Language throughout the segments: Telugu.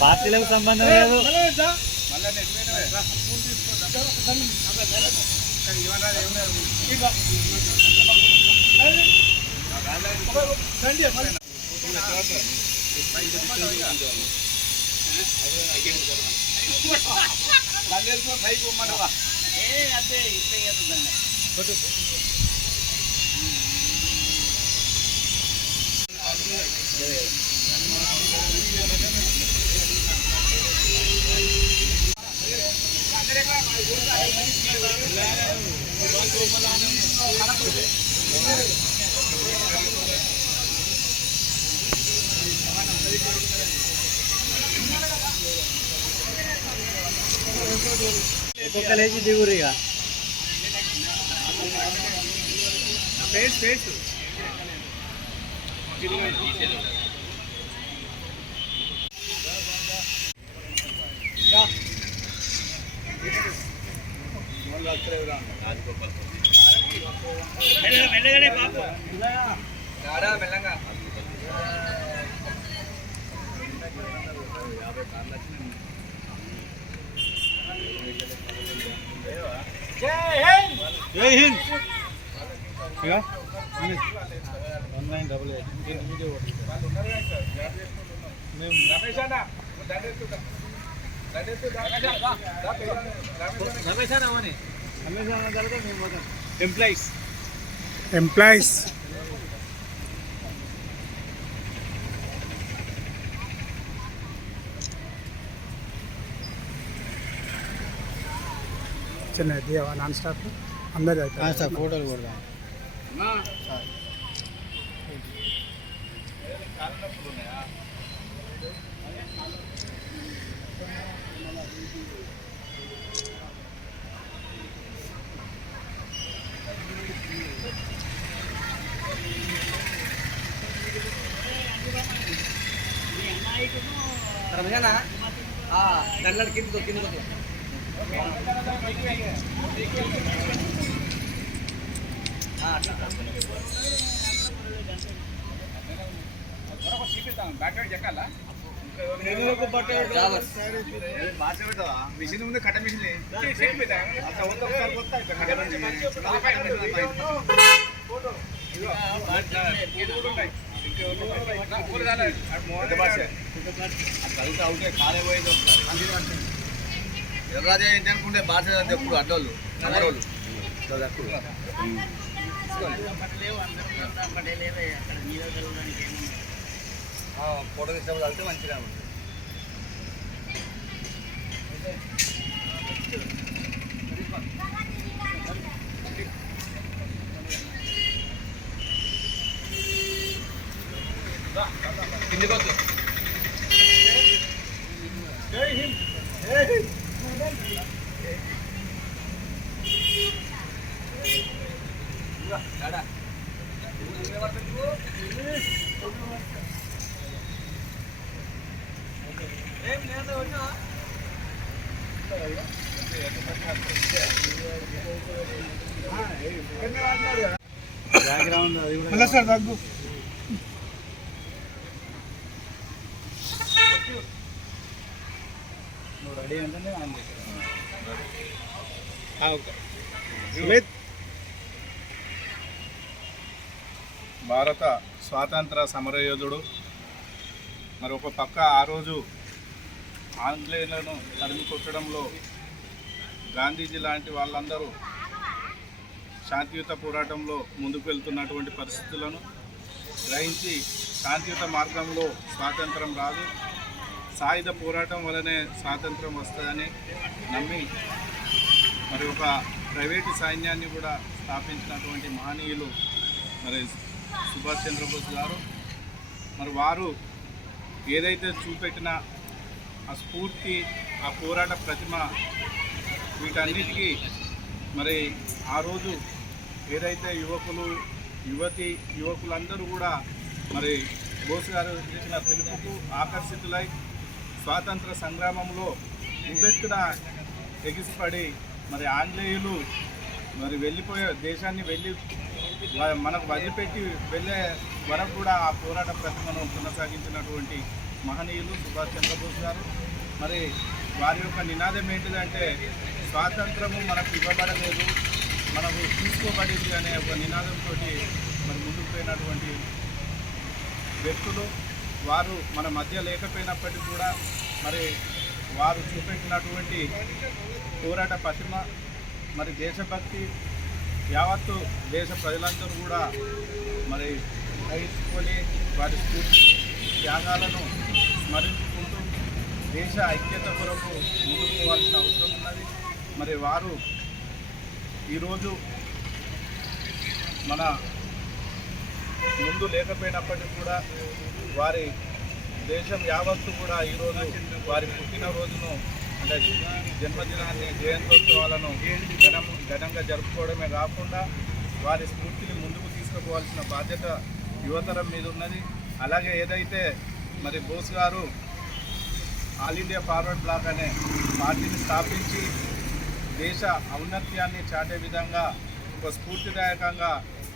పార్టీలకు సంబంధం లేదు. ఒక్కొక్కలేసి దిగురిగా ఫేస్ ఫేస్ మెల్లగానే పాప మెల్లగా జై హింద్. 1988 ఎంప్లాయీస్ చిన్న నాన్ స్టాప్ అందరు ఫోటోలు కూడా కన్నడ కింద మిషన్ ఉంది కట్ట మిషన్ ఎర్రాజే ఏంటి అనుకుంటే భాష ఎప్పుడు అడ్డోళ్ళు అమరోళ్ళు ఫోటో తీసినప్పుడు వెళ్తే మంచిగా ఉంటుంది. కిందికొద్దు. జై హింద్. జై హింద్. సార్ దగ్గు రెడీ అంటే భారత స్వాతంత్ర సమరయోధుడు. మరి ఒక పక్క ఆ రోజు ఆంగ్లేయులను తరిమి కొట్టడంలో గాంధీజీ లాంటి వాళ్ళందరూ శాంతియుత పోరాటంలో ముందుకు వెళ్తున్నటువంటి పరిస్థితులను గ్రహించి శాంతియుత మార్గంలో స్వాతంత్రం రాదు, సాయుధ పోరాటం వల్లనే స్వాతంత్రం వస్తుందని నమ్మి మరి ఒక ప్రైవేటు సైన్యాన్ని కూడా స్థాపించినటువంటి మహనీయులు మరి సుభాష్ చంద్రబోస్ గారు. మరి వారు ఏదైతే చూపెట్టిన ఆ స్ఫూర్తి, ఆ పోరాట ప్రతిమ, వీటన్నిటికీ మరి ఆ రోజు ఏదైతే యువకులందరూ కూడా మరి బోస్ గారు ఇచ్చిన పిలుపుకు ఆకర్షితులై స్వాతంత్ర సంగ్రామంలో ఉవ్వెత్తున ఎగిసిపడి మరి ఆంగ్లేయులు మరి వెళ్ళిపోయే దేశాన్ని మనకు వదిలిపెట్టి వెళ్ళే వరకు కూడా ఆ పోరాట ప్రతిమను కొనసాగించినటువంటి మహనీయులు సుభాష్ చంద్రబోస్ గారు. మరి వారి యొక్క నినాదం ఏంటిదంటే స్వాతంత్రము మనకు ఇవ్వబడలేదు, మనకు తీసుకోబడింది అనే ఒక నినాదంతో మరి ముందుకు పోయినటువంటి వ్యక్తులు. వారు మన మధ్య లేకపోయినప్పటికీ కూడా మరి వారు చూపెట్టినటువంటి పోరాట పటిమ, మరి దేశభక్తి యావత్తు దేశ ప్రజలందరూ కూడా మరి గ్రహించుకొని వారి స్ఫూర్తి త్యాగాలను స్మరించుకుంటూ దేశ ఐక్యత కొరకు ముందుకు పోవాల్సిన అవసరం ఉన్నది. మరి వారు ఈరోజు మన ముందు లేకపోయినప్పటికీ కూడా వారి దేశం యావత్తు కూడా ఈరోజు వారి పుట్టినరోజును అంటే జన్మదినాన్ని, జయంత్యోత్సవాలను ఘనంగా జరుపుకోవడమే కాకుండా వారి స్ఫూర్తిని ముందుకు తీసుకుపోవాల్సిన బాధ్యత యువతరం మీద ఉన్నది. అలాగే ఏదైతే మరి బోస్ గారు ఆల్ ఇండియా ఫార్వర్డ్ బ్లాక్ అనే పార్టీని స్థాపించి దేశ ఔన్నత్యాన్ని చాటే విధంగా ఒక స్ఫూర్తిదాయకంగా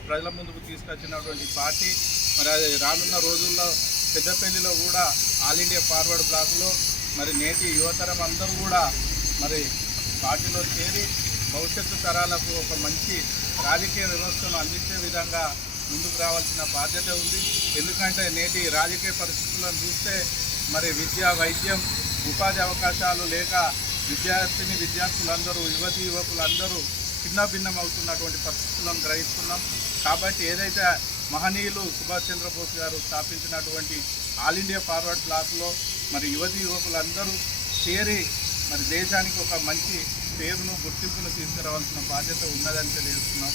ప్రజల ముందుకు తీసుకొచ్చినటువంటి పార్టీ. మరి అది రానున్న రోజుల్లో పెద్దపల్లిలో కూడా ఆల్ ఇండియా ఫార్వర్డ్ బ్లాక్లో మరి నేటి యువతరం అందరూ కూడా మరి పార్టీలో చేరి భవిష్యత్తు తరాలకు ఒక మంచి రాజకీయ వ్యవస్థను అందించే విధంగా ముందుకు రావాల్సిన బాధ్యత ఉంది. ఎందుకంటే నేటి రాజకీయ పరిస్థితులను చూస్తే మరి విద్య, వైద్యం, ఉపాధి అవకాశాలు లేక విద్యార్థులందరూ, యువకులందరూ భిన్నమవుతున్నటువంటి పరిస్థితులను గ్రహిస్తున్నాం. కాబట్టి ఏదైతే మహనీయులు సుభాష్ చంద్రబోస్ గారు స్థాపించినటువంటి ఆల్ ఇండియా ఫార్వర్డ్ బ్లాక్లో మరి యువకులందరూ చేరి మరి దేశానికి ఒక మంచి పేరును, గుర్తింపును తీసుకురావాల్సిన బాధ్యత ఉన్నదని తెలియజేస్తున్నాం.